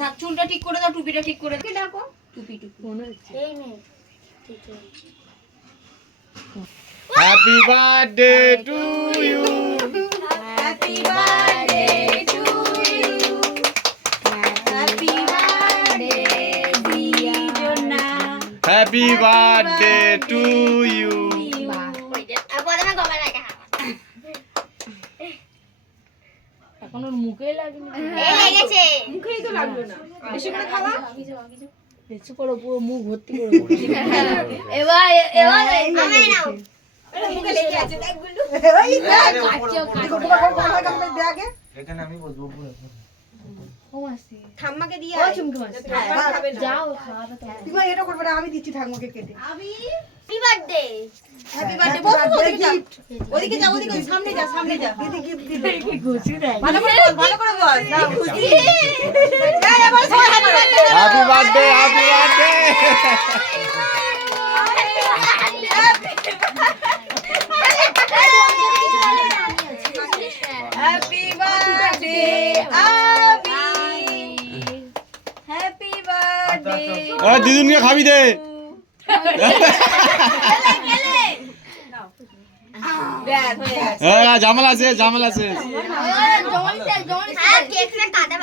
থাক, চুলটা ঠিক করে দাও, টুপিটা ঠিক করে দাও। ডাকো টুপি টুপি। এই নে ঠিক আছে। Happy birthday to you, happy birthday to you, happy birthday দিজনা, হ্যাপি বার্থডে টু ইউ। এখন ওর মুখে লাগেনি। লেগেছে মুখেই তো লাগলো না। বেশি করে খাওয়া, বেশি করে পুরো মুখ ভর্তি করে। এবার এবার আমায় নাও। মুখে লেগে আছে দেখ গুল্লু। এই দেখ কাটছো কাটছো দে আগে এখানে আমি বসবো পুরো। ঠাম্মাকে দিয়ে ও আয়। চুমকি মাছ খাবে না। যাও খাওয়াবে তো তুমি এটা করবে না, আমি দিচ্ছি ঠাকুমাকে কেটে। হ্যাপি বার্থডে হ্যাপি বার্থডে বল, ওদিকে যা, ওদিকে যা, ওদিকে সামনে যা, সামনে যা। দিদি গিফট দিলে। খুশি দেয়। ভালো করে বল, ভালো করে বল। খুশি। এই এবার সবাই happy birthday. Happy birthday, happy birthday. Happy birthday আবি, হ্যাপি বার্থডে। দিদুনকে খাবি দে। ব্যাস হয়ে গেছে। ঝামেলা আছে, ঝামেলা আছে। জমলিতে জমলিতে হ্যাঁ কেকটা কাটা